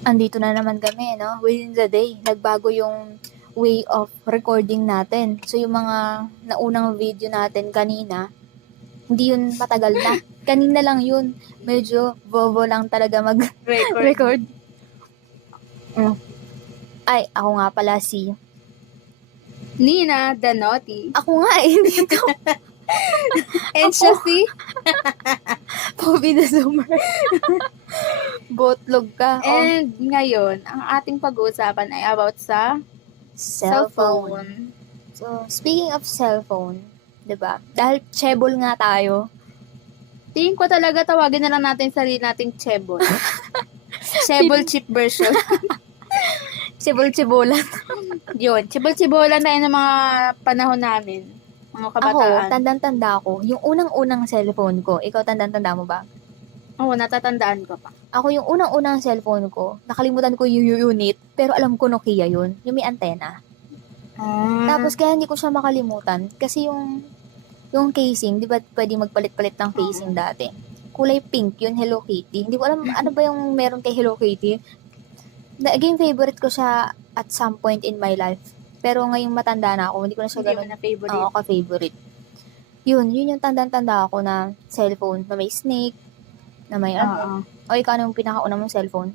Andito na naman kami, no? Within the day, nagbago yung way of recording natin. So, yung mga naunang video natin kanina, hindi yun matagal na. Kanina lang yun. Medyo bobo lang talaga Record. mag-record. Ay, ako nga pala si... Nina Danotti. Ako nga eh, dito. And siya si Poppy the Zoomer. Botlog ka. And ngayon, ang ating pag-uusapan ay about sa cellphone. So, speaking of cellphone, 'di ba? Dahil chebol nga tayo. Tingin ko talaga tawagin na lang natin sarili nating Chebol. Chebol chip version. Chebol-chebolan. Yun, Chebol-chebolan tayo ng mga panahon namin. Mga Ako, kabataan. tandang-tanda ako. Yung unang-unang cellphone ko, ikaw tandang-tanda mo ba? Oo, natatandaan ko pa. Ako yung unang-unang cellphone ko, nakalimutan ko yung unit, pero alam ko Nokia yun, yung may antena. Tapos kaya hindi ko siya makalimutan kasi yung casing, 'di ba, pwede magpalit-palit ng casing dati. Kulay pink yun, Hello Kitty. Hindi ko alam ano ba yung meron kay Hello Kitty. Naging favorite ko siya at some point in my life. Pero ngayong matanda na ako, hindi ko na siya Hindi mo ganun na favorite. Oo, ka-favorite. Yun yung tandang-tanda ako na cellphone na may snake, na may ano. O ikaw, ano yung pinakauna mong cellphone?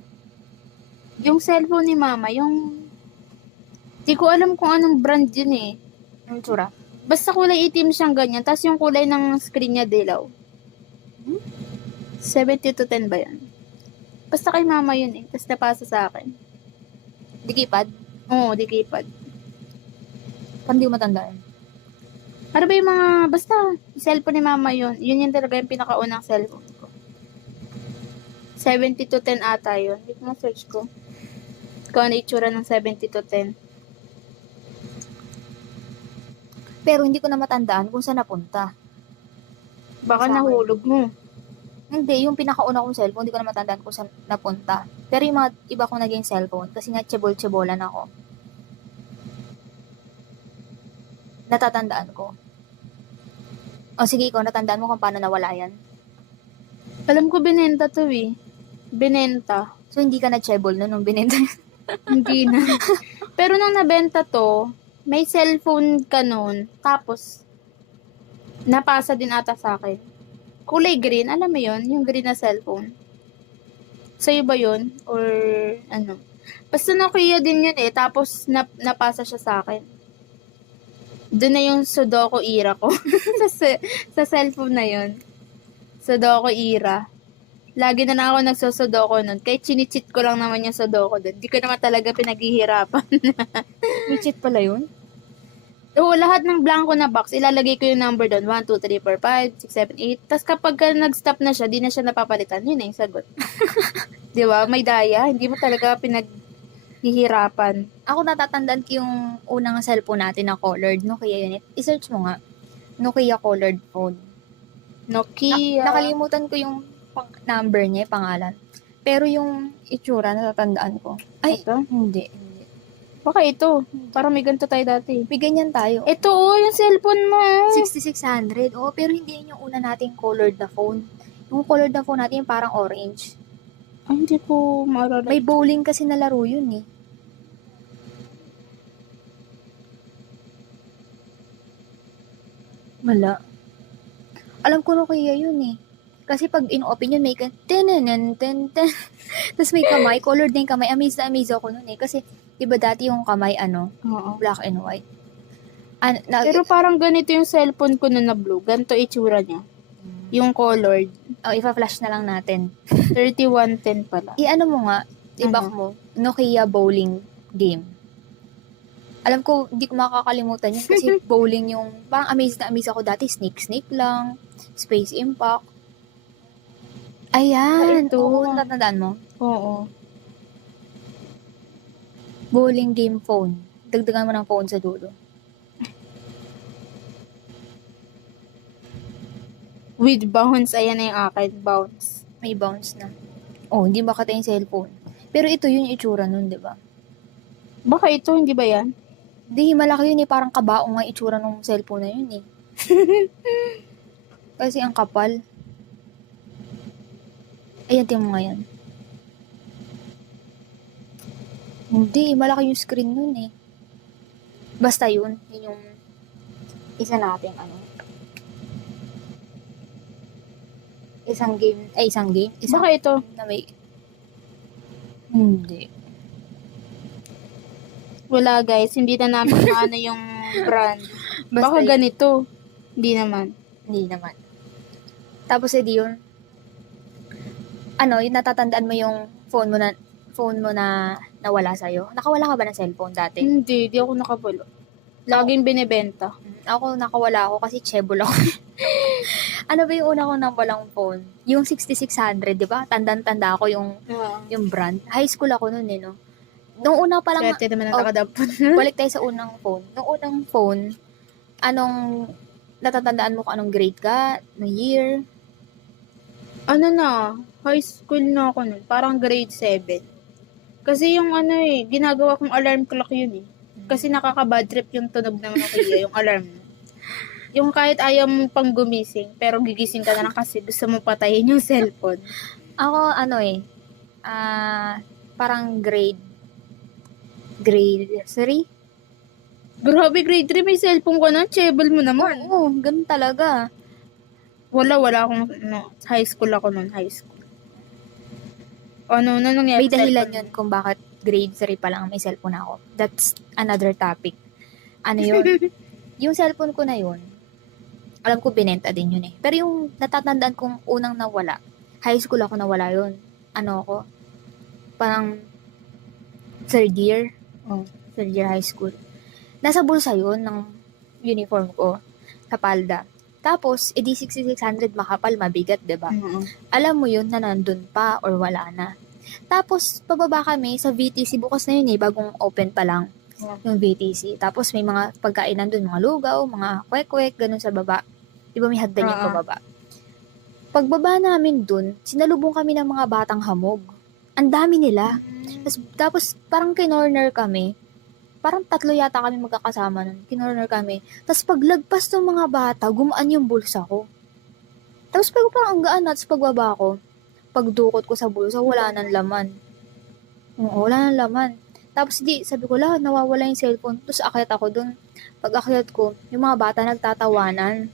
Yung cellphone ni mama, yung... Di ko alam kung anong brand yun eh. Yung tsura? Basta kulay itim siyang ganyan. Tapos yung kulay ng screen niya dilaw. 70-10 ba yun? Basta kay mama yun eh. Tapos napasa sa akin. Dikipad? Oo, di keypad. Parang di ko matandaan. Ano ba yung mga... Basta, cellphone ni mama yun. Yun yung talaga yung pinakaunang cellphone ko. 70-10 ata yun. Wait mo, search ko. Kung ano itsura ng 70-10. Pero hindi ko na matandaan kung saan napunta. Baka Sa akin. nahulog mo. Hindi, yung pinakauna kong cellphone, hindi ko na matandaan kung saan napunta. Pero yung mga iba kong naging cellphone, kasi nga chebol-chebolan ako. Natatandaan ko. O sige, ikaw, natandaan mo kung paano nawala yan? Alam ko binenta to eh. Binenta. So, hindi ka na-chebol no, nung binenta yun? Hindi na. Pero nung nabenta to, may cellphone ka nun. Tapos, napasa din ata sa akin. Kulay green, alam mo yon, yung green na cellphone. Sa'yo ba yun? Or ano? Basta Nokia din yun eh. Tapos, napasa siya sa akin. Doon na yung Sudoku era ko. sa cellphone na yun. Sudoku era. Lagi na lang ako nagsusudoku nun. Kahit chinichit ko lang naman yung sudoku doon. Di ko naman talaga pinaghihirapan. May cheat pala yun? Oo, lahat ng blanco na box, ilalagay ko yung number doon. 1, 2, 3, 4, 5, 6, 7, 8. Tapos kapag nag-stop na siya, di na siya napapalitan. Yun na yung sagot. Di ba? May daya. Hindi mo talaga pinaghihirapan. Ako natatandaan ko yung unang cellphone natin na colored, Nokia unit. I-search mo nga. Nokia colored phone. Nokia. Nakalimutan ko yung number niya, pangalan. Pero yung itsura, natatandaan ko. Ay, Ito? hindi. Baka ito. Parang may ganito tayo dati. May ganyan tayo. Ito yung cellphone mo. 6600. Oo, pero hindi yun yung una nating colored na phone. Yung colored na phone natin yung parang orange. Ay, hindi ko maalala. May bowling kasi na laro yun eh. Wala. Alam ko na kaya yun eh. Kasi pag in-open yun, may tapos may kamay, colored na yung kamay. Amazed na amazed ako nun eh. Kasi, diba dati yung kamay, Oo. black and white. Pero parang ganito yung cellphone ko na blue. Ganito itsura niya. Yung colored. ipa-flash na lang natin. 3110 pala. I-ano mo nga, i-back mo, Nokia bowling game. Alam ko, hindi ko makakalimutan yun kasi bowling yung, parang amazed na amazed ako dati, snake lang, Space Impact. Ayan, Ito. oo, natatandaan mo? Oo. Bowling game phone. Dagdagan mo ng phone sa dulo. With bounce. Ayan na yung akin. Bounce. May bounce na. Oh, hindi makata yung cellphone. Pero ito yung itsura nun, di ba? Baka ito, hindi ba yan? Di, malaki yun eh. Parang kabaong nga itsura ng cellphone na yun eh. Kasi ang kapal. Ayan, tingnan mo nga yan. Hindi, malaki yung screen nun eh. Basta yun yung isa nating isang game, isang Baka ito. na may, hindi. Wala guys, hindi na namin maano yung brand. Basta Baka yun. ganito. Hindi naman. Hindi naman. Tapos edi yun, yung natatandaan mo yung phone mo na nawala sa'yo? Nakawala ka ba ng cellphone dati? Hindi, di ako nakabalo. Laging binibenta. Ako, nakawala ako kasi chebol ako. Ano ba yung una kong nawalang phone? Yung 6600, di ba? Tandang-tanda ako yung brand. High school ako noon eh, no? Nung una pa lang, Swerte naman ang Oh. nakadapon. balik tayo sa unang phone. Nung unang phone, natatandaan mo kung anong grade ka? Anong year? Ano na, high school na ako nun. Parang grade 7. Kasi yung ginagawa kong alarm clock yun eh. Kasi nakaka-bad trip yung tunog ng Nokia, yung alarm. Yung kahit ayaw mo pang gumising, pero gigising ka na lang kasi gusto mo patayin yung cellphone. Ako, parang grade 3? Grabe, grade 3 may cellphone ko na, chebol mo naman. Oo, ganun talaga. Wala akong, high school ako nun, high school. Ano nangyari? May dahilan yun kung bakit grade 3 pa lang may cellphone ako. That's another topic. Ano yun? Yung cellphone ko na yun, alam ko binenta din yun eh. Pero yung natatandaan kong unang nawala, high school ako nawala yun. Ako? Parang third year. Third year high school. Nasa bulsa yun ng uniform ko sa palda. Tapos, edi 6600 makapal, mabigat, diba? Alam mo yun na nandun pa or wala na. Tapos, pababa kami sa VTC. Bukas na yun eh, bagong open pa lang yung VTC. Tapos, may mga pagkain nandun, mga lugaw, mga kwek-kwek, ganun sa baba. Diba may hagdan yung pababa. Pagbaba namin dun, sinalubong kami ng mga batang hamog. Ang dami nila. Tapos parang kinorner kami. Parang 3 yata kami magkakasama nun. Kinorner kami. Tapos paglagpas ng mga bata, gumaan yung bulsa ko. Tapos parang ang gaan na. Tapos pagbaba ko, pagdukot ko sa bulsa, wala nang laman. Oo, wala nang laman. Tapos sabi ko, nawawala yung cellphone. Tapos akyat ako dun. Pag akyat ko, yung mga bata nagtatawanan.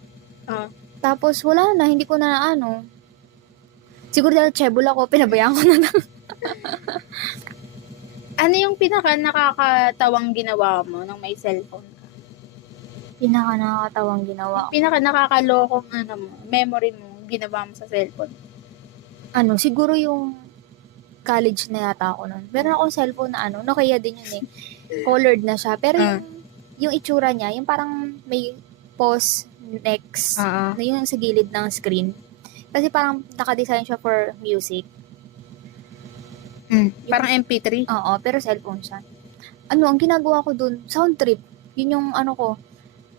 Tapos wala na, hindi ko na Siguro dahil chebol ako, pinabayaan ko na lang. Ano yung pinaka nakakatawang ginawa mo nung may cellphone ka? Pinaka nakakatawang ginawa ko. Pinaka nakakalokong memory mo, ginawa mo sa cellphone? Siguro yung college na yata ako nun. Meron akong cellphone na Nokia din yun eh. Colored na siya. Pero yung itsura niya, yung parang may pause next na yung sa gilid ng screen. Kasi parang nakadesign siya for music. Parang MP3? Oo, pero cellphone siya. Ang ginagawa ko dun, sound trip. Yun yung ko,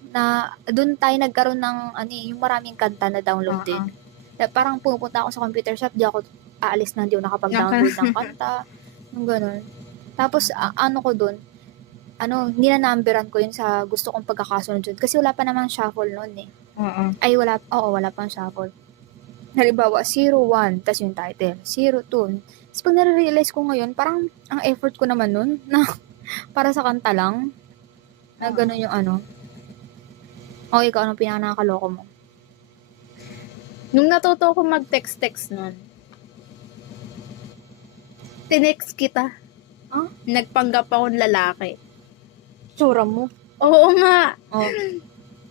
na dun tayo nagkaroon ng yung maraming kanta na download din. Parang pupunta ako sa computer shop, di ako aalis na, di ako nakapag-download ng kanta. Yung ganun. Tapos, ko dun, ninanumberan ko yun sa gusto kong pagkakasunod dun. Kasi wala pa namang shuffle nun eh. Ay, wala pang shuffle. Halimbawa, 01, tas yung title. 02. Tapos pag nare-realize ko ngayon, parang ang effort ko naman nun, na para sa kanta lang, na gano'n yung Okay, ikaw, anong pinaka-nakakaloko mo? Nung natuto ko mag-text nun, tinext kita. Nagpanggap akong lalaki. Tsura mo. Oo nga. Oh.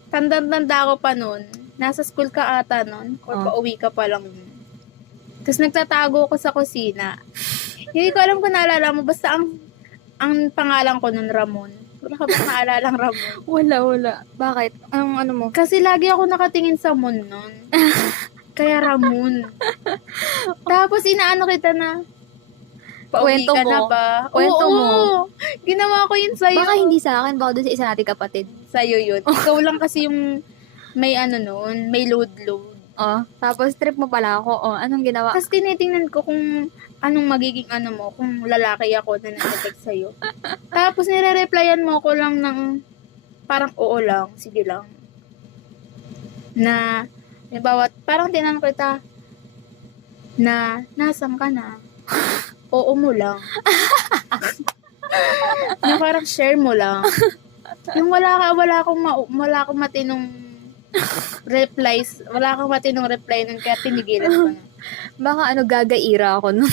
Tanda ko pa nun. Nasa school ka ata nun. Or pauwi ka pa lang. Tapos nagtatago ko sa kusina. Hindi ko alam kung naalala mo. Basta ang pangalan ko nun, Ramon. Wala ka ba naalalang Ramon? Wala. Bakit? Anong mo? Kasi lagi ako nakatingin sa moon nun. Kaya Ramon. Tapos inaano kita na, pauwi Kwento ka mo? na ba? Kwento Oo, mo? Ginawa ko yun sa'yo. Baka hindi sa akin, baka doon sa isa nating kapatid. Sa'yo yun. Ikaw lang kasi yung may nun, may load. Tapos trip mo pala ako. Anong ginawa? Tapos tinitingnan ko kung anong magiging mo, kung lalaki ako na nag-text sa'yo. Tapos nire-replyan mo ko lang ng parang oo lang, sige lang. Na, parang tinanong kita na, nasan ka na? Oo mo lang. Yung parang share mo lang. Yung wala akong matinong replies. Wala akong matinong reply nun kaya tinigilan ko na. Baka gagaira ako nun.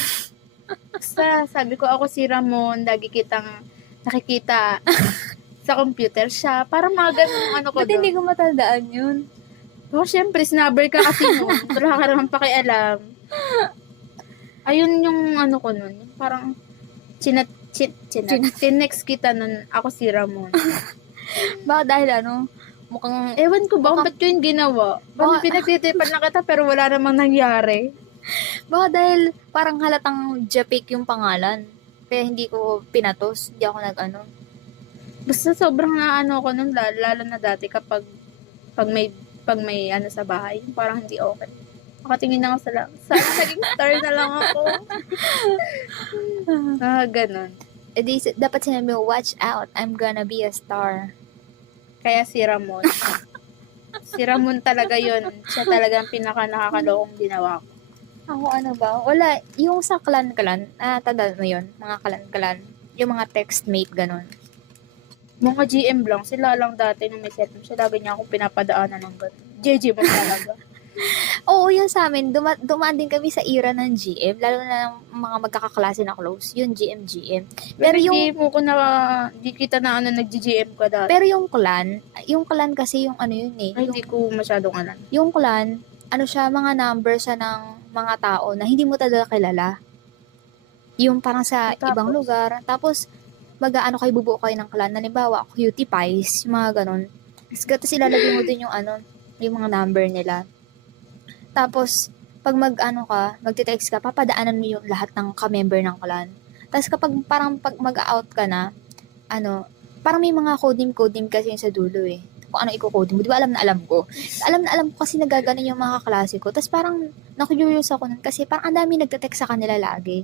Basta sabi ko ako si Ramon, lagi kitang nakikita sa computer siya. Parang mga ganun ano ko Ba't hindi doon. ko matandaan yun? Oh, syempre, snubber ka kasi nun. Wala ka naman pakialam. Ayun yung ano ko nun. Yung parang tinext kita nun. Ako si Ramon. Baka dahil mukhang, Ewan ko ba kung ba't ko yung ginawa? Baka pinagtitipan na kita pero wala namang nangyari. baka dahil parang halatang Japik yung pangalan. Kaya hindi ko pinatos. Hindi ako Basta sobrang naano ko nun, lalo na dati kapag pag may ano sa bahay, parang hindi okay. Nakatingin na ako sa naging star na lang ako. Ganun. dapat sinabi mo, watch out, I'm gonna be a star. Kaya si Ramon. Si Ramon talaga yun. Siya talaga ang pinaka nakakalokong ginawa ko. Ako ba? Wala. Yung sa clan-clan, tandaan mo yun? Mga clan-clan. Yung mga textmate, ganun. Mga GM lang, sila lang dati nung may setup. Siya lagi niya akong pinapadaanan ng ganun. JJ mo talaga. Oo, yun sa amin. Dumaan din kami sa era ng GM. Lalo na ng mga magkakaklase na close. Yun, GM. Pero hindi mo ko na, di kita na nag-GM ka dati. Pero yung clan kasi yung yun eh. Ay, hindi ko masyadong alam. Yung clan, siya, mga number siya ng mga tao na hindi mo talaga kilala. Yung parang sa Tapos? ibang lugar. Tapos, kayo bubuo kayo ng clan. Halimbawa, cutie pies, yung mga ganun. Tapos ilalagay mo din yung mga number nila. Tapos, pag magte-text ka, papadaanan mo yung lahat ng ka-member ng clan. Tapos kapag pag mag-out ka na, parang may mga code name kasi yun sa dulo eh. Kung ano i-code mo. Di ba alam ko? Alam ko kasi nagaganon yung mga kaklase ko. Tapos parang na-curious ako nun kasi parang ang dami nagte-text sa kanila lagi.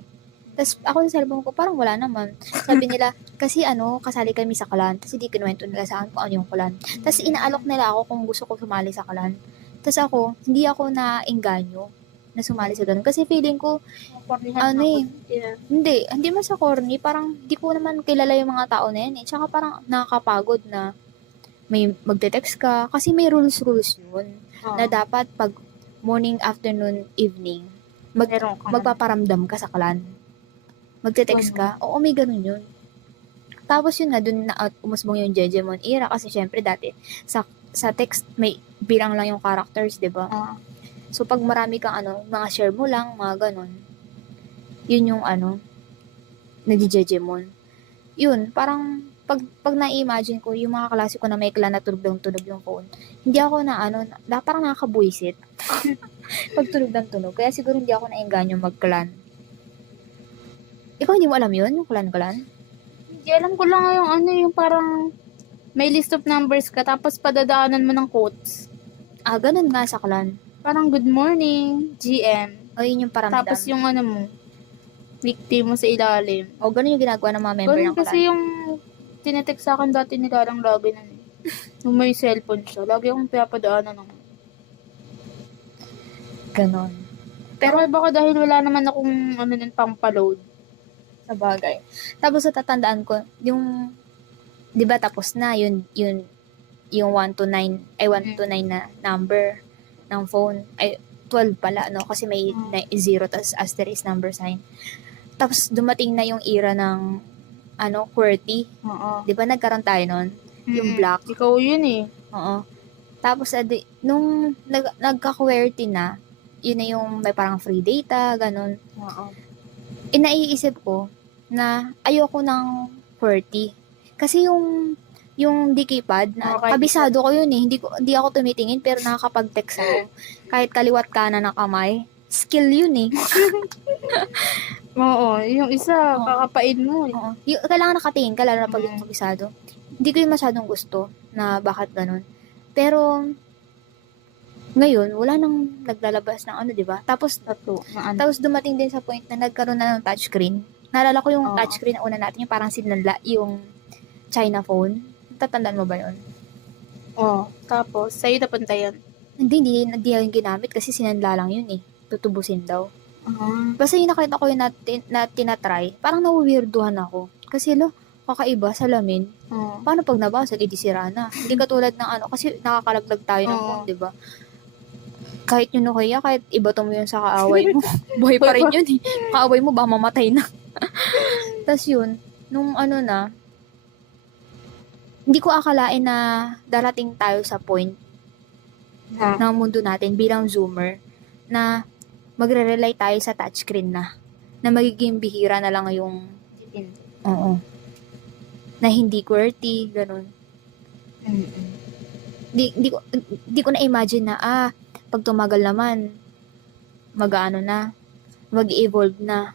Tapos ako sa cellphone ko, parang wala naman. Sabi nila, kasi kasali kami sa clan. Tapos hindi kinuwento nila sa akin kung ano yung clan. Tapos inaalok nila ako kung gusto ko sumali sa clan. Tapos hindi ako na-engganyo na sumali sa ganun. Kasi feeling ko, hindi man sa corny, parang di ko naman kilala yung mga tao na yan eh. Tsaka parang nakakapagod na may magte-text ka. Kasi may rules yun. Na dapat pag morning, afternoon, evening, magpaparamdam ka sa clan. Magte-text ka. Oo, may ganun yun. Tapos yun nga, dun na umusbong yung Jejemon era kasi syempre dati sa text may bilang lang yung characters, 'di ba? So pag marami kang mga share mo lang, mga ganun. Yun yung nagje-Jejemon. Yun, parang pag na-imagine ko yung mga klase ko na may clan na tunog yung phone. Hindi ako parang nakakabuisit. Pag tunog. Kaya siguro hindi ako naengganyo mag-clan. Ikaw hindi mo alam yun, yung clan? Hindi, alam ko lang yung parang may list of numbers ka, tapos padadaanan mo ng quotes. Ganun nga sa clan. Parang good morning, GM. O yun yung paramdam. Tapos yung mo, victim mo sa ilalim. O ganun yung ginagawa ng mga member Ganun ng clan. kasi yung tinetext sa akin dati nila lang lagi na nung may cellphone siya. Lagi akong pinapadaanan ng Ganon. Pero baka dahil wala naman akong pampaload. Sa bagay. Tapos tatandaan ko, yung, di ba tapos na, yung 1 to 9 na number ng phone. Ay, 12 pala, no? Kasi may 0 tas asterisk number sign. Tapos dumating na yung era ng, QWERTY. Oo. Di ba nagkaroon tayo nun? Yung black. Ikaw yun eh. Oo. Tapos, nung nagka-QWERTY na, yun na yung may parang free data, ganun. Oo. Naiisip ko na ayoko ng QWERTY. Kasi yung DigiPad, kabisado ko yun eh. Hindi ako tumitingin pero nakakapag-text ako. Kahit kaliwat kanan na kamay. Skill yun eh. Oo, yung isa, kakapain mo eh. Oo. Kailangan nakatingin ka, lalo na pag yung kabisado. Hindi ko yung masyadong gusto na bakit ganun. Pero, ngayon, wala nang naglalabas ng di ba? Tapos dumating din sa point na nagkaroon na ng touchscreen. Naalala ko yung touchscreen na una natin, yung parang sinanla, yung China phone. Tatandaan mo ba yun? Oo. Tapos, sa'yo napunta yun. Hindi yung ginamit kasi sinanla lang yun eh. Tutubusin daw. Basta yung nakita ko yung na tinatry, parang nawiwirduhan ako. Kasi kakaiba, salamin. Oo. Paano pag nabasag, edi sira na. Hindi katulad ng ano, kasi nakakalaglag tayo ng Oo. phone, di ba? Kahit yun o kaya, kahit ibato mo yun sa kaaway mo, buhay pa rin yun eh. Kaaway mo, baka mamatay na. Tapos yun, nung ano na, hindi ko akalain na darating tayo sa point ng mundo natin bilang Zoomer na magre-rely tayo sa touchscreen na magiging bihira na lang yung oo, na hindi QWERTY, ganun. Di ko na-imagine na, pag tumagal naman, mag-evolve na.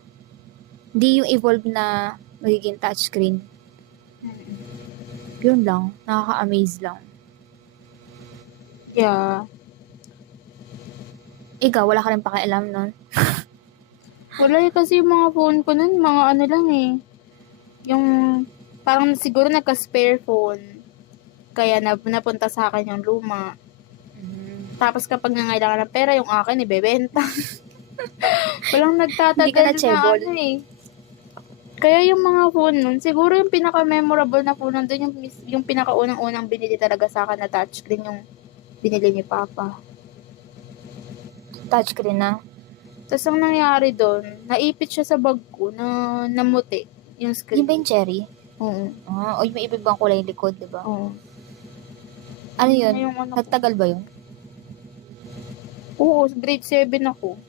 Hindi yung evolve na magiging touchscreen. Yun lang, nakaka-amaze lang. Yeah. Ikaw, wala ka rin pakialam nun? Wala eh, kasi yung mga phone ko nun, mga ano lang eh. Yung, parang siguro nagka-spare phone. Kaya napunta sa akin yung luma. Tapos kapag nangailangan ng pera, yung akin, ibebenta. Walang Hindi ka nagtatagal na na-chebol. ano eh. Kaya yung mga phone nun, siguro yung pinaka-memorable na phone nun, yung pinaka-unang-unang binili talaga sa akin na touchscreen, yung binili ni Papa. Touchscreen na. Tapos ang nangyari doon, naipit siya sa bag ko na namuti yung screen. Yung ba yung cherry? Oo. O yung may ibang kulay yung likod, di ba? Oo. Ano yun? Yung ano ko. Nagtagal ba yun? Oo, grade 7 ako.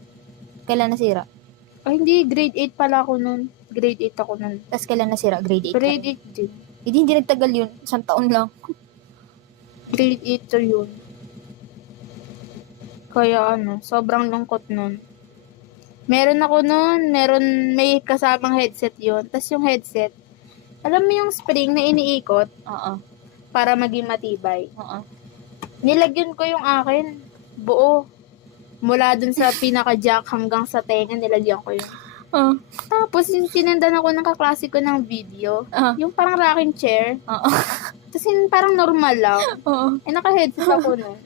Kailan nasira? Ay, hindi, grade 8 pala ako nun. Grade 8 ako nun. Tapos kailan nasira? Grade 8 ka Grade rin? 8 din. Hindi nagtagal yun. Isang taon lang. Grade 8 to yun. Kaya ano, sobrang lungkot nun. Meron ako nun, may kasamang headset yun. Tapos yung headset, alam mo yung spring na iniikot Oo. para maging matibay. Oo. Nilagyan ko yung akin, buo. Mula dun sa pinaka-jack hanggang sa tenga, nilagyan ko yun. Tapos yung sinendan ako ng kaklase ko ng video, yung parang rocking chair. Oo. Tapos yung parang normal lang. Oo. Naka-headset ako nun.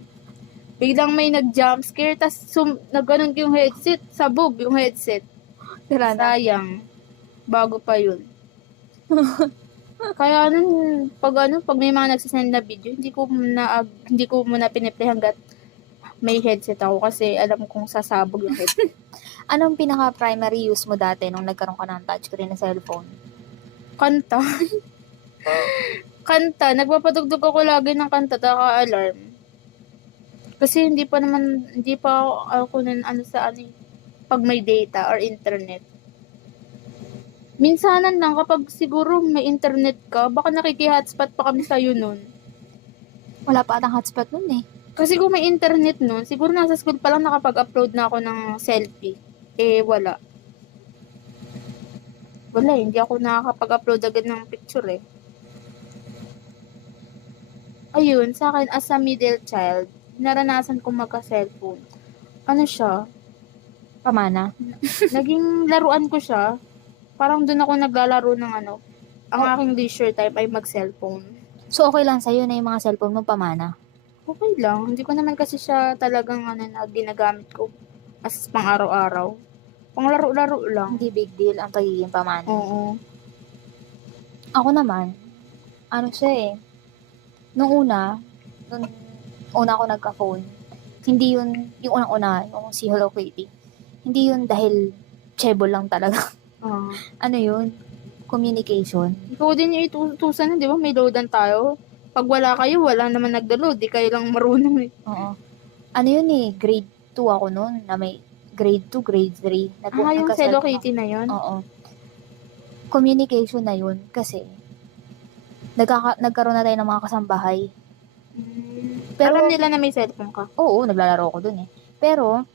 Biglang may nag-jump scare, tapos nagganon yung headset, sabog yung headset. Sira na. Sayang. Bago pa yun. Kaya nun, pag may mga nagsasend na video, hindi ko muna piniplay hanggat may headset ako kasi alam kong sasabog yung headset. Anong pinaka-primary use mo dati nung nagkaroon ka ng touchscreen na cellphone? Kanta. Kanta. Nagpapadugtog ako lagi ng kanta, taka-alarm. Kasi hindi pa ako nun pag may data or internet. Minsanan lang kapag siguro may internet ka, baka nakiki-hotspot pa kami sa'yo nun. Wala pa atang hotspot nun eh. Kasi kung may internet nun, siguro nasa school pa lang nakapag-upload na ako ng selfie. Wala. Wala hindi ako nakakapag-upload agad ng picture eh. Ayun, sa akin as a middle child, naranasan kong magka-cellphone. Ano siya? Pamana? Naging laruan ko siya. Parang doon ako naglalaro ng ang aking leisure time ay mag-cellphone. So, okay lang sa'yo na yung mga cellphone mo pamana? Okay lang. Hindi ko naman kasi siya talagang na ginagamit ko as pang araw-araw. Pang laro-laro lang. Hindi big deal ang pagiging pamana. Oo. Ako naman, siya eh. Nung una ako nagka-phone, hindi yun, yung unang-una, yung si Hello Kitty, hindi yun dahil chebol lang talaga. Ano yun? Communication. Ikaw din yung itutusan, di ba? May loadan tayo. Pag wala kayo, wala naman nagda-load. Di kayo lang marunong eh. Oo. Ano yun eh, grade 2 ako nun, na may grade 2, grade 3. Yung Hello Kitty na yun? Oo. Communication na yun kasi nagkaroon na tayo ng mga kasambahay. Pero alam nila na may cellphone ka? Oo, naglalaro ko dun eh. Pero,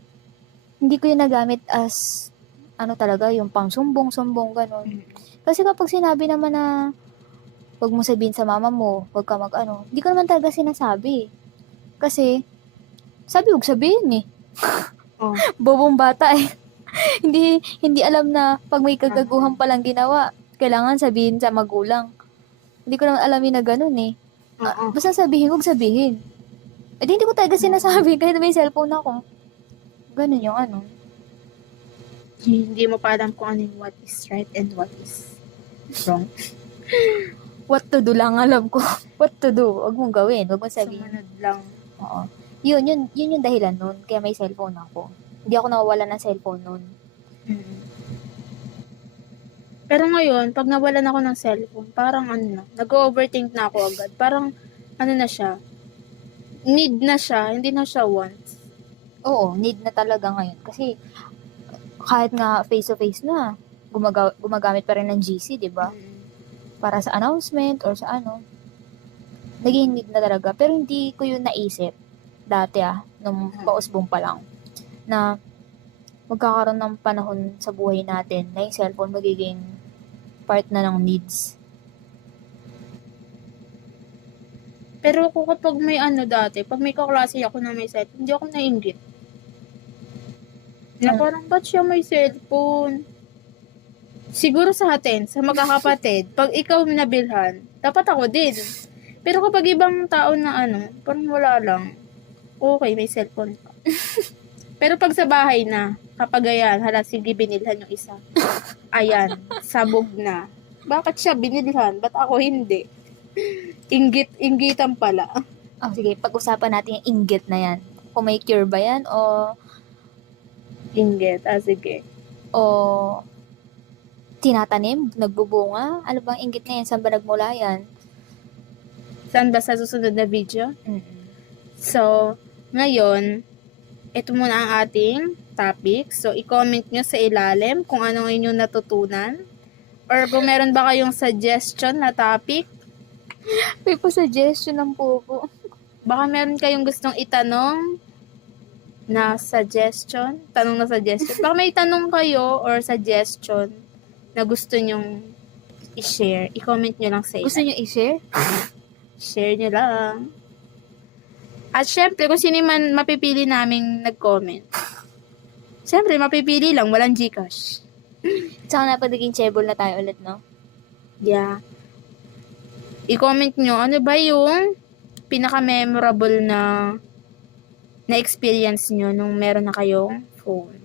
hindi ko yun nagamit as, talaga, yung pang sumbong, ganun. Kasi kapag sinabi naman na, wag mo sabihin sa mama mo, wag ka hindi ko naman talaga sinasabi. Kasi, huwag sabihin eh. Oh. Bobong bata eh. hindi alam na pag may kagaguhan palang ginawa, kailangan sabihin sa magulang. Hindi ko naman alamin na ganun eh. Basta huwag sabihin. Hindi ko talaga sinasabi kahit may cellphone ako. Ganun yung Hindi mo pa alam kung ano yung what is right and what is wrong. What to do lang alam ko. What to do. Huwag mong gawin. Huwag mong sabihin. Sumunod lang. Oo. Yun yung dahilan nun. Kaya may cellphone ako. Hindi ako nawawala ng cellphone nun. Pero ngayon, pag nawalan ako ng cellphone, parang nag-overthink na ako agad. Parang, na siya, need na siya, hindi na siya wants. Oo, need na talaga ngayon. Kasi, kahit nga face-to-face na, gumagamit pa rin ng GC, di ba? Para sa announcement or sa ano. Naging need na talaga. Pero hindi ko yun naisip dati nung pausbong pa lang, na magkakaroon ng panahon sa buhay natin na yung cellphone magiging part na ng needs. Pero ako kapag may dati, pag may kaklase ako na may cellphone, hindi ako nainggit. Na parang, ba't siya may cellphone? Siguro sa atin, sa magkakapatid, pag ikaw nabilhan, dapat ako din. Pero kapag ibang tao na parang wala lang, okay, may cellphone ka. Pero pag sa bahay na, kapag ayan, hala, sige, binilhan yung isa. Ayan, sabog na. Bakit siya binilhan? Ba't ako hindi? Inggitan pala. Oh, sige, pag-usapan natin yung inggit na yan. Kung may cure ba yan o Sige. Tinatanim, nagbubunga. Ano bang inggit na yan? Saan ba nagmula yan? Saan ba sa susunod na video? Mm-mm. So, ngayon, ito muna ang ating topic. So, i-comment nyo sa ilalim kung ano ang inyong natutunan. Or kung meron ba kayong suggestion na topic. May pa-suggestion ng pupo. Baka meron kayong gustong itanong na suggestion. Baka may tanong kayo or suggestion na gusto nyong i-share. I-comment nyo lang sa ilalim. Gusto nyo i-share? Share nyo lang. At syempre, kung sino man mapipili naming nag-comment. Syempre, mapipili lang. Walang Gcash. Saka na pagiging chebol na tayo ulit, no? Yeah. I-comment nyo, ano ba yung pinaka-memorable na experience nyo nung meron na kayong phone.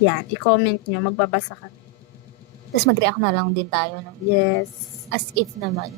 Yan, i-comment nyo. Magbabasa kami. Tapos mag-react na lang din tayo, no? Yes. As if naman.